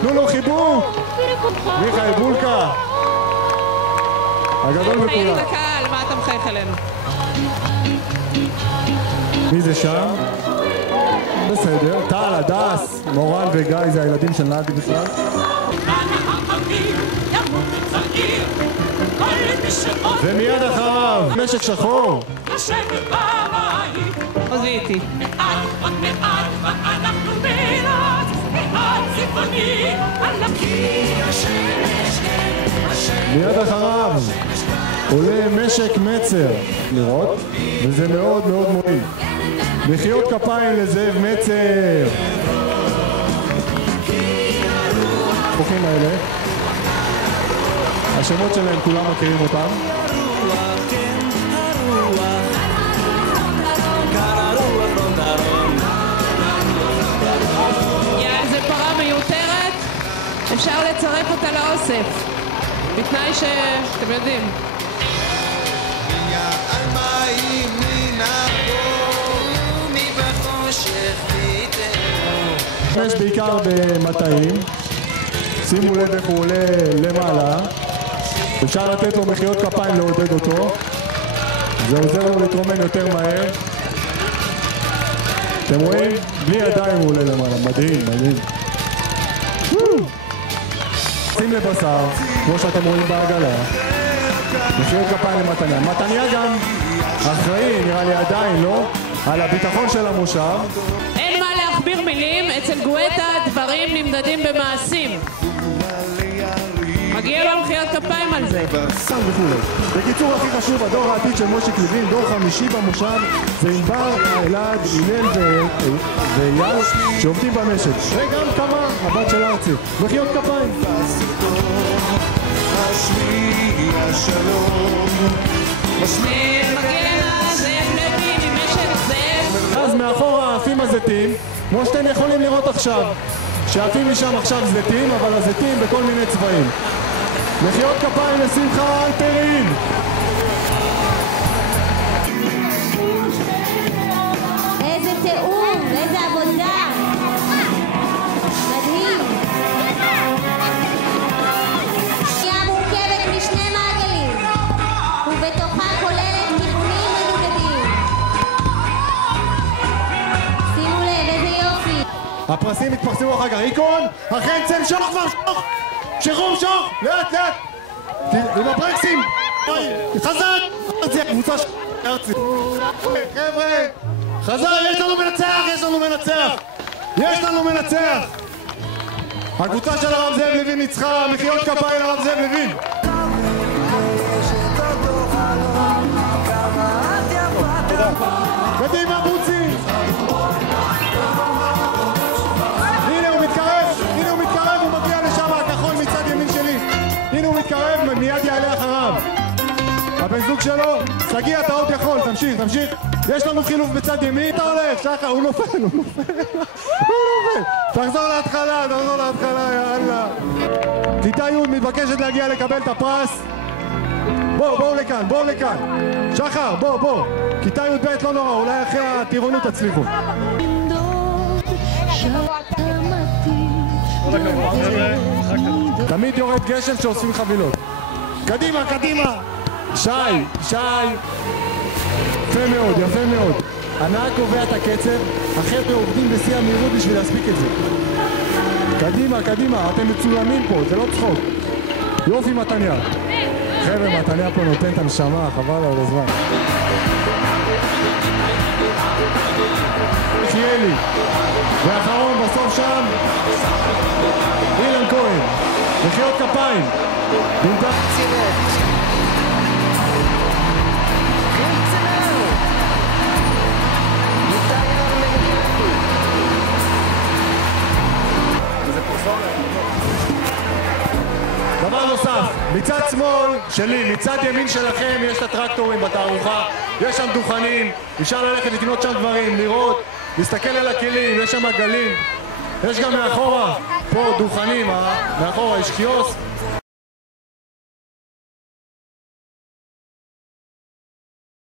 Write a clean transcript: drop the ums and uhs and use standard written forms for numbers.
תנו לו חיבוק! מיכאל בולקה! הגדול מכולם. חיים את הקהל, מה אתה מחייך אלינו? מי זה שם? בסדר. טל, הדס, מורן וגיא זה הילדים של נעדי בכלל. ומיד אחריו, משק שחור. עוזבי איתי. מיד אחריו עולה משק מצר לראות, וזה מאוד מאוד מועיל. מחיאות כפיים לזאב מצר. החוקים האלה, השמות שלהם כולם מכירים אותם. זה פרה מיותרת, אפשר לצרף אותה לאוסף, בתנאי שאתם יודעים. יש בעיקר במטעים, שימו לב איך הוא עולה למעלה, אפשר לתת לו מחיאות כפיים לעודד אותו, זה עוזר לו להתרומם יותר מהר. אתם רואים? בלי ידיים הוא עולה למעלה, מדהים, מדהים. שים לבשר, כמו שאתם רואים בעגלה, מחיאות כפיים למתניה. מתניה גם אחראי, נראה לי עדיין, לא? על הביטחון של המושב. אין מה להכביר מילים, אצל גואטה דברים נמדדים במעשים. מגיע לו מחיאות כפיים על זה. בקיצור, הכי חשוב, הדור העתיד של מושיק לוין, דור חמישי במושב, זה ענבר, אלעד, הלל ואייל שעובדים במשק. וגם תמר, הבת של ארצי. מחיאות כפיים. אז מאחורה עפים הזיתים, כמו שאתם יכולים לראות עכשיו, שעפים משם עכשיו זיתים, אבל הזיתים בכל מיני צבעים. מחיאות כפיים לשמחה אלפרין. איזה תיאום, איזה עבודה. מדהים. היא מורכבת משני מעגלים, ובתוכה כוללת כיוונים מנוגדים. שימו לב, איזה יופי. הפרסים יתפרסמו אחר כך. איקון, אכן צם שוך כבר שוך! שחרור שוך! לאט לאט! עם הברקסים! חזק! ארצי, הקבוצה של ארצי. חבר'ה! חזק! יש לנו מנצח! יש לנו מנצח! יש לנו מנצח! הקבוצה של הרב זאב לוין ניצחה! מחיאות כפיים לרב זאב לוין! קדימה בוצי! הנה הוא מתקרב! הנה הוא מתקרב! הוא מגיע לשם הכחול מצד ימין שלי! הנה הוא מתקרב! מיד יעלה אחריו! הבן זוג שלו, סגי אתה עוד יכול, תמשיך, תמשיך. יש לנו חילוף בצד ימין, אתה הולך, שחר, הוא נופל, הוא נופל. הוא נופל. תחזור להתחלה, יאללה. כיתה י' מתבקשת להגיע לקבל את הפרס. בואו לכאן. שחר, בוא. כיתה י' ב' לא נורא, אולי אחרי הטירונות תצליחו. תמיד יורד גשם שאוספים חבילות. קדימה. שי, יפה מאוד. הנהג קובע את הקצב, החבר'ה עובדים בשיא המהירות בשביל להספיק את זה. קדימה, אתם מצולמים פה, זה לא צחוק. יופי מתניה. חבר'ה, מתניה פה נותן את הנשמה, חבל על הזמן. חיילי. ואחרון בסוף שם, אילן כהן. מחיאות כפיים. דבר נוסף, מצד שמאל שלי, מצד ימין שלכם יש את הטרקטורים בתערוכה, יש שם דוכנים, אפשר ללכת לקנות שם דברים, לראות, להסתכל על הכלים, יש שם גלים, יש גם מאחורה, פה דוכנים, מאחורה יש קיוסק,